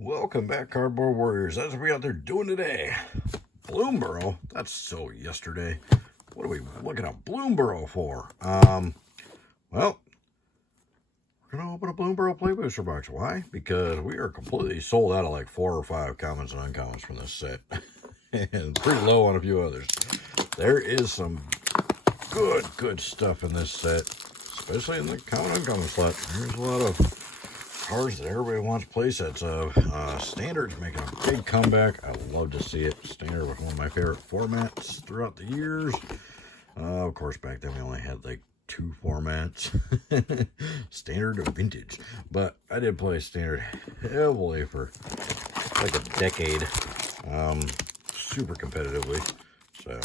Welcome back, Cardboard Warriors. That's what we out there doing today. Bloomburrow? That's so yesterday. What are we looking at Bloomburrow for? Well, we're going to open a Bloomburrow Play Booster box. Why? Because we are completely sold out of like 4 or 5 commons and uncommons from this set. And pretty low on a few others. There is some good stuff in this set, especially in the common uncommon slot. There's a lot of cards that everybody wants playsets of. Standard's making a big comeback. I love to see it. Standard was one of my favorite formats throughout the years. Of course, back then we only had like 2 formats. Standard or vintage. But I did play Standard heavily for like a decade. Super competitively. So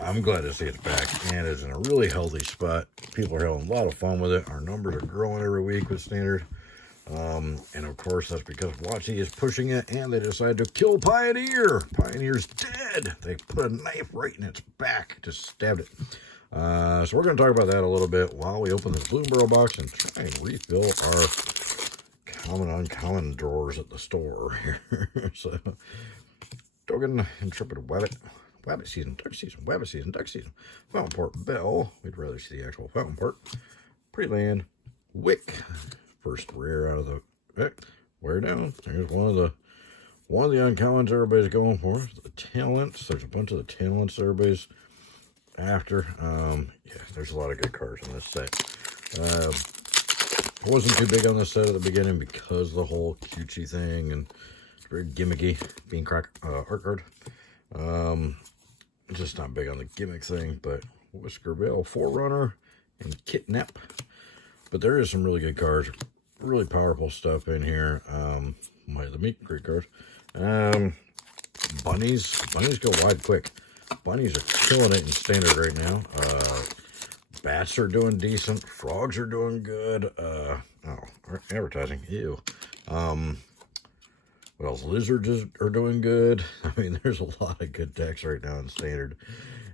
I'm glad to see it's back, and it's in a really healthy spot. People are having a lot of fun with it. Our numbers are growing every week with Standard. And of course, that's because WotC is pushing it, and they decided to kill Pioneer. Pioneer's dead. They put a knife right in its back, just stabbed it. So we're going to talk about that a little bit while we open this Bloomburrow box and try and refill our common uncommon drawers at the store here. So, Dogan, Intrepid Wabbit season, duck season, Wabbit season, duck season, Fountain Port Bell. We'd rather see the actual Fountain Port. Pre-land, Wick, first rare out of the wear down. There's one of the uncommons everybody's going for. The talents. There's a bunch of the talents everybody's after. Yeah, there's a lot of good cards in this set. I wasn't too big on this set at the beginning because of the whole cutesy thing and it's very gimmicky. Bean Crack art card. Just not big on the gimmick thing, but Whisker Veil, Forerunner, and Kidnap. But there is some really good cards, really powerful stuff in here. The meat great cards. Bunnies go wide quick. Bunnies are killing it in Standard right now. Bats are doing decent. Frogs are doing good. Advertising. Ew. What else? Lizards are doing good. I mean, there's a lot of good decks right now in Standard.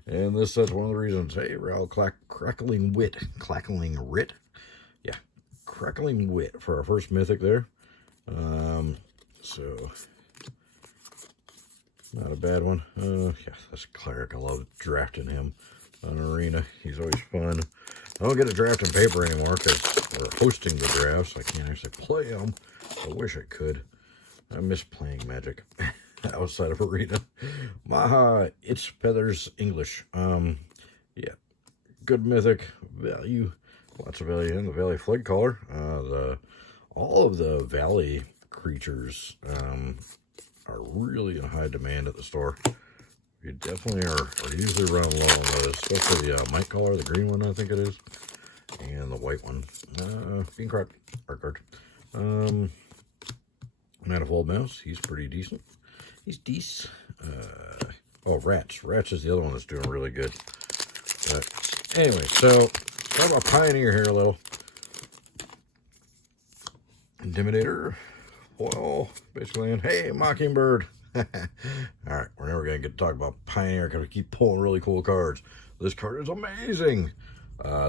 And this set's one of the reasons. Hey, Ral, Crackling Wit. Yeah, Crackling Wit for our first mythic there. So, not a bad one. Yeah, that's a cleric. I love drafting him on Arena. He's always fun. I don't get to draft in paper anymore because we're hosting the drafts. I can't actually play them. I wish I could. I miss playing Magic outside of Arena. Maha, It's Feathers English. Yeah, good mythic value. Lots of value in the Valley Flag Caller. All of the Valley creatures are really in high demand at the store. You definitely are usually running low on those, especially the Might Caller, the green one, I think it is, and the white one. Bean Crack art card. Manifold Mouse, he's pretty decent. He's decent. Rats. Rats is the other one that's doing really good. Anyway, so talk about Pioneer here a little. Intimidator. Well, basically, hey, Mockingbird. Alright, we're never going to get to talk about Pioneer because we keep pulling really cool cards. This card is amazing.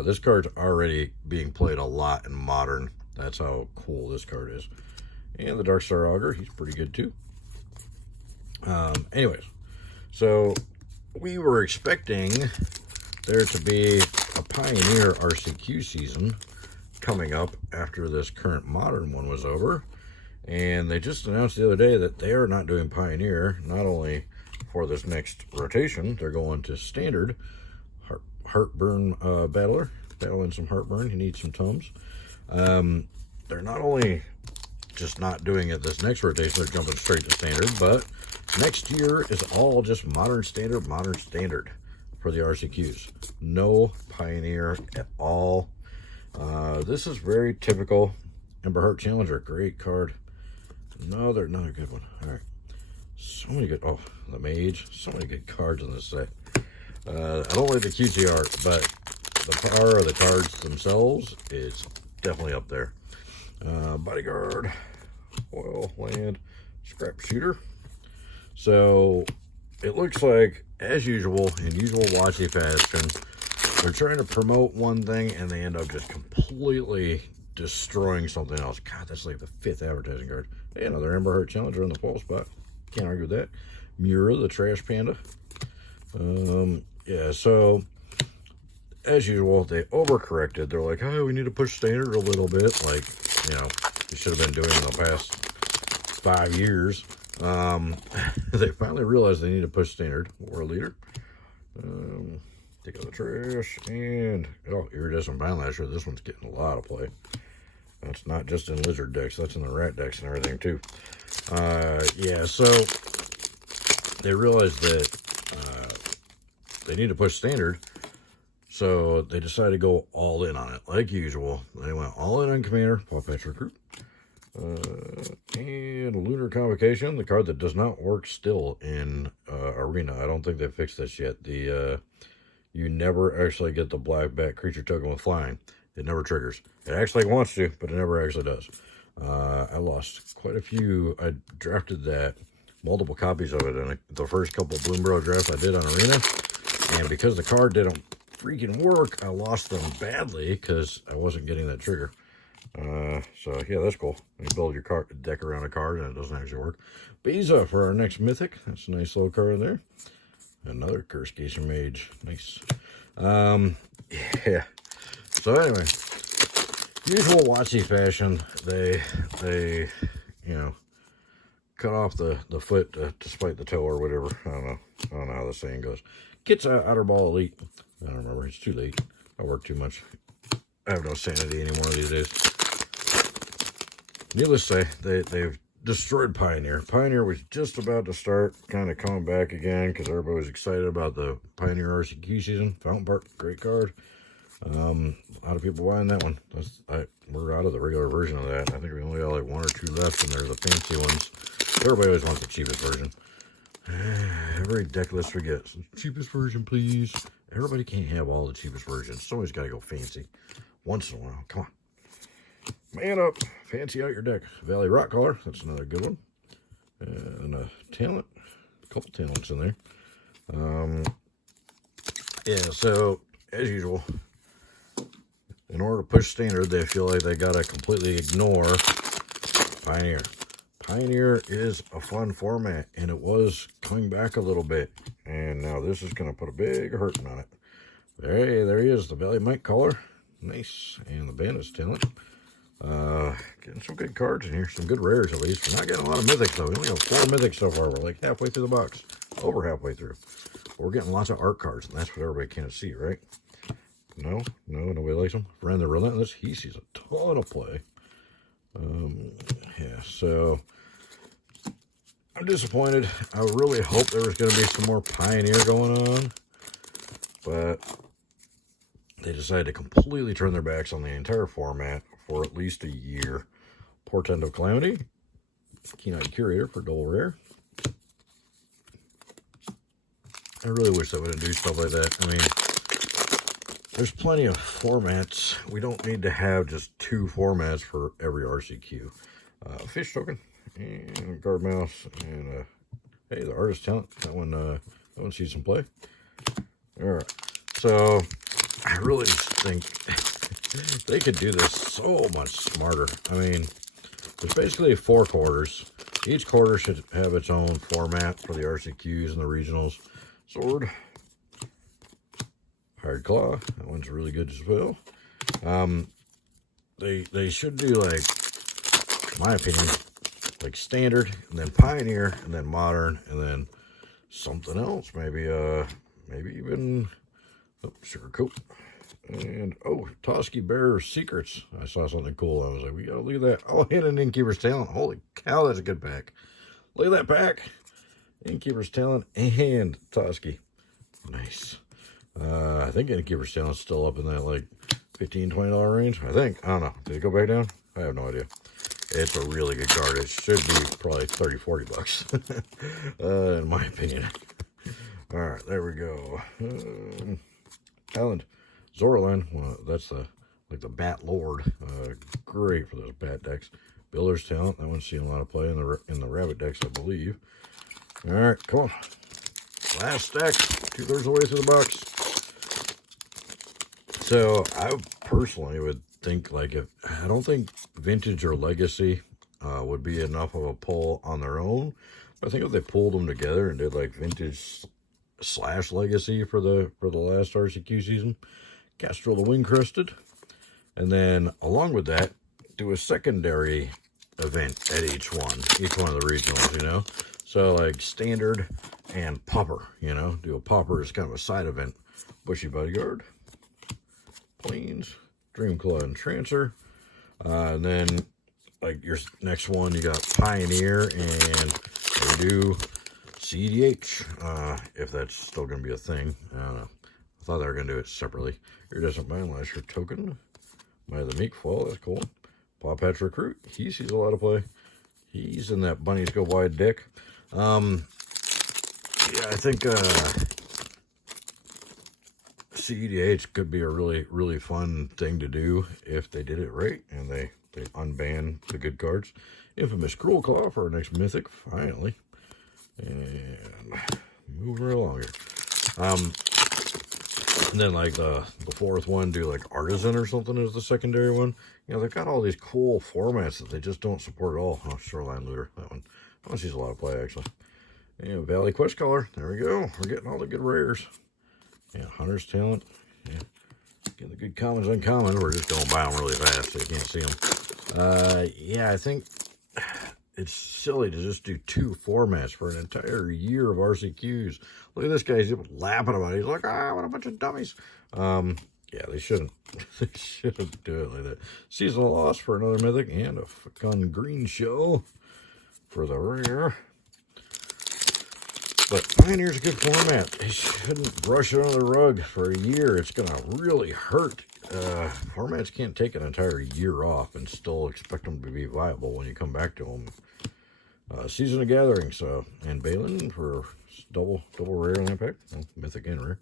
This card's already being played a lot in Modern. That's how cool this card is. And the Dark Star Augur, he's pretty good too. Anyways, so we were expecting there to be a Pioneer RCQ season coming up after this current Modern one was over. And they just announced the other day that they are not doing Pioneer, not only for this next rotation, they're going to Standard. Heartburn Battler, battling some Heartburn, he needs some Tums. They're not only just not doing it this next rotation, they're jumping straight to Standard, but next year is all just Modern Standard for the RCQs. No Pioneer at all. This is very typical. Emberheart Challenger, great card. Another good one. All right, so many good. Oh, the Mage, so many good cards in this set. I don't like the cutesy art, but the power of the cards themselves is definitely up there. Bodyguard, Oil, Land, Scrap Shooter. So it looks like, as usual, in usual WotC fashion, they're trying to promote one thing and they end up just completely destroying something else. God, that's like the 5th advertising card. Hey, another Amber Heart Challenger in the fall spot. Can't argue with that. Mura, the Trash Panda. Yeah, so as usual, they overcorrected. They're like, oh, we need to push standard a little bit. Like, you know, they should have been doing in the past 5 years. They finally realized they need to push standard. War leader. Take out the trash. And, oh, iridescent vine lasher. This one's getting a lot of play. That's not just in lizard decks. That's in the rat decks and everything, too. Yeah, so they realized that they need to push standard. So they decided to go all in on it, like usual. They went all in on Commander, Paw Patch Recruit. And Lunar Convocation, the card that does not work still in Arena. I don't think they fixed this yet. You never actually get the black bat creature token with flying. It never triggers. It actually wants to, but it never actually does. I lost quite a few. I drafted that, multiple copies of it in the first couple Bloomburrow drafts I did on Arena. And because the card didn't freaking work, I lost them badly because I wasn't getting that trigger. So yeah, that's cool. You build your deck around a card and it doesn't actually work. Beza for our next mythic. That's a nice little card in there. Another Cursecation Mage. Nice. Yeah. So anyway, usual WotC fashion. They you know, cut off the foot to spite the toe or whatever. I don't know how the saying goes. Gets Outer Ball Elite. I don't remember. It's too late. I work too much. I have no sanity anymore these days. Needless to say, they've destroyed Pioneer. Pioneer was just about to start kind of coming back again because everybody was excited about the Pioneer RCQ season. Fountain Park, great card. A lot of people buying that one. We're out of the regular version of that. I think we only got like 1 or 2 left, and they're the fancy ones. Everybody always wants the cheapest version. Every deck list we get, cheapest version, please. Everybody can't have all the cheapest versions. Somebody's got to go fancy once in a while. Come on. Man up. Fancy out your deck. Valley Rockcaller. That's another good one. And a talent. A couple talents in there. Yeah, so, as usual, in order to push standard, they feel like they got to completely ignore Pioneer. Pioneer is a fun format, and it was coming back a little bit. And now this is going to put a big hurting on it. Hey, there he is, the Valley Mike Caller. Nice. And the Bandit's talent. Getting some good cards in here. Some good rares, at least. We're not getting a lot of mythics, though. We only have 4 mythics so far. We're like halfway through the box. Over halfway through. But we're getting lots of art cards, and that's what everybody can't see, right? No, nobody likes him. Ren the Relentless. He sees a ton of play. Yeah, so I'm disappointed. I really hoped there was going to be some more Pioneer going on, but they decided to completely turn their backs on the entire format for at least a year. Portent of Calamity, Keen-Eyed Curator for double rare. I really wish they would do stuff like that. I mean, there's plenty of formats. We don't need to have just 2 formats for every RCQ. Fish token and guard mouse and hey, the artist talent. That one sees some play. All right, so I really think they could do this so much smarter. I mean, there's basically 4 quarters. Each quarter should have its own format for the RCQs and the regionals. Sword, Hired Claw. That one's really good as well. They should do, like, in my opinion, like standard, and then Pioneer, and then modern, and then something else. Maybe even Sugar Coat. And Toski Bearer's Secrets. I saw something cool. I was like, we gotta look at that. Oh, and an Innkeeper's Talent. Holy cow, that's a good pack. Look at that pack. Innkeeper's Talent and Toski. Nice. I think Innkeeper's Talent's still up in that like $15, $20 range. I think. I don't know. Did it go back down? I have no idea. It's a really good card. It should be probably 30, 40 bucks. In my opinion. All right, there we go. Island. Zorlin. Well, that's like the Bat Lord. Great for those bat decks. Builder's Talent. That one's seeing a lot of play in the rabbit decks, I believe. All right, come on. Last stack. 2/3 of the way through the box. So I personally would think, like, I don't think Vintage or Legacy would be enough of a pull on their own. I think if they pulled them together and did like Vintage / Legacy for the last RCQ season, Castrol the Wing Crested, and then along with that, do a secondary event at each one of the regionals, you know. So like Standard and Popper, you know, do a Popper as kind of a side event. Bushy Bodyguard, Plains, Dreamclaw and Trancer, and then like your next one, you got Pioneer and they do CEDH, if that's still going to be a thing. I don't know. I thought they were going to do it separately. Iridescent Mindlasher Token by the Meek Foil. That's cool. Paw Patch Recruit. He sees a lot of play. He's in that Bunnies Go Wide deck. Yeah, I think CEDH could be a really, really fun thing to do if they did it right and they unban the good cards. Infamous Cruel Claw for our next Mythic, finally. And moving right along here. And then like the fourth one, do like Artisan or something as the secondary one. You know, they've got all these cool formats that they just don't support at all. Oh, Shoreline Looter, that one sees a lot of play actually. And Valley Quest Caller, there we go. We're getting all the good rares. Yeah, Hunter's Talent. Yeah. Getting the good commons uncommon. We're just going by them really fast so you can't see them. Yeah, I think it's silly to just do 2 formats for an entire year of RCQs. Look at this guy. He's laughing about it. He's like, what a bunch of dummies. Yeah, they shouldn't. They shouldn't do it like that. Seasonal Loss for another Mythic and a fun green shell for the rare. But Pioneer's a good format. They shouldn't brush it under the rug for a year. It's going to really hurt. Formats can't take an entire year off and still expect them to be viable when you come back to them. Season of Gathering, so, and Balin for double rare in that pack. Oh, Mythic and rare.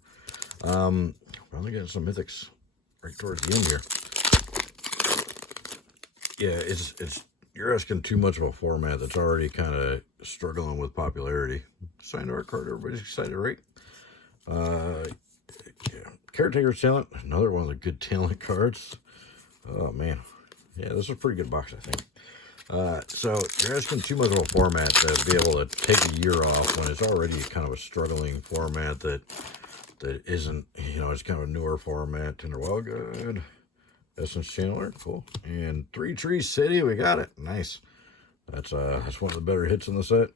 Finally getting some Mythics right towards the end here. Yeah, it's you're asking too much of a format that's already kind of struggling with popularity. Signed art card, everybody's excited, right? Yeah. Caretaker's Talent, another one of the good talent cards. Oh, man. Yeah, this is a pretty good box, I think. So you're asking too much of a format to be able to take a year off when it's already kind of a struggling format that isn't, you know, it's kind of a newer format. Tender Wild Good, Essence Channeler, cool. And 3 Tree City, we got it. Nice. That's one of the better hits in the set.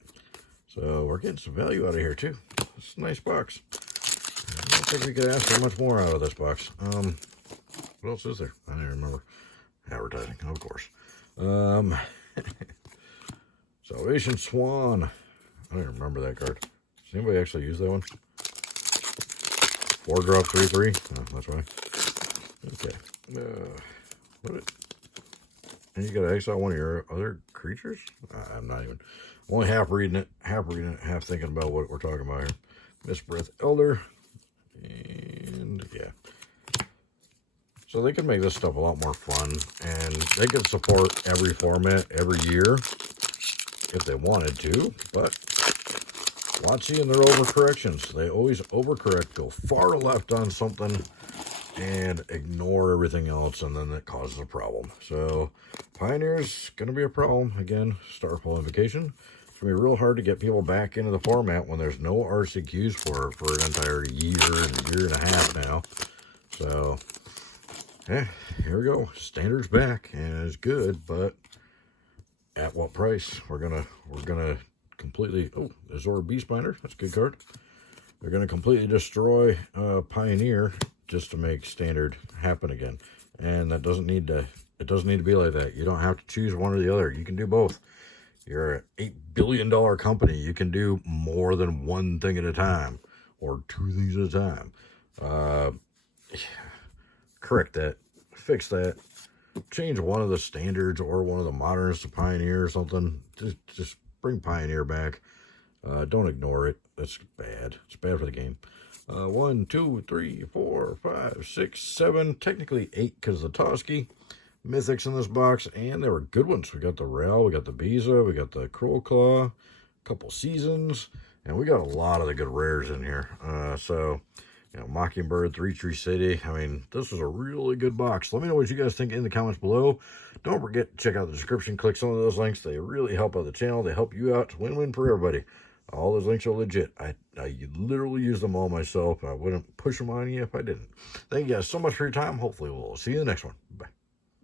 So we're getting some value out of here too. It's a nice box. I don't think we could ask for much more out of this box. What else is there? I don't even remember. Advertising, of course. Salvation Swan. I don't even remember that card. Does anybody actually use that one? 4-drop 3/3. Oh, that's why. Okay. And you gotta exile one of your other creatures? I'm not even. I'm only half reading it, half thinking about what we're talking about here. Mistbreath Elder. And yeah. So they can make this stuff a lot more fun, and they can support every format every year if they wanted to, but WotC and their overcorrections. They always overcorrect, go far left on something, and ignore everything else, and then that causes a problem. So Pioneer's going to be a problem. Again, Starfall Invocation. It's going to be real hard to get people back into the format when there's no RCQs for an entire year and a half now. So, yeah, here we go. Standard's back, and it's good, but at what price? We're gonna completely. Oh, Azor Beastbinder. That's a good card. They're gonna completely destroy Pioneer just to make Standard happen again, and that doesn't need to. It doesn't need to be like that. You don't have to choose one or the other. You can do both. You're an $8 billion company. You can do more than one thing at a time, or 2 things at a time. Correct that. Fix that. Change one of the standards or one of the moderns to Pioneer or something. Just bring Pioneer back. Don't ignore it. That's bad. It's bad for the game. 1, 2, 3, 4, 5, 6, 7. Technically 8 because of the Toski. Mythics in this box, and they were good ones. We got the Rel, we got the Biza, we got the Cruel Claw, a couple Seasons, and we got a lot of the good rares in here. So You know, Mockingbird, Three Tree City. I mean, this was a really good box. Let me know what you guys think in the comments below. Don't forget to check out the description. Click some of those links. They really help out the channel. They help you out. Win-win for everybody. All those links are legit. I literally use them all myself. I wouldn't push them on you if I didn't. Thank you guys so much for your time. Hopefully we'll see you in the next one. Bye.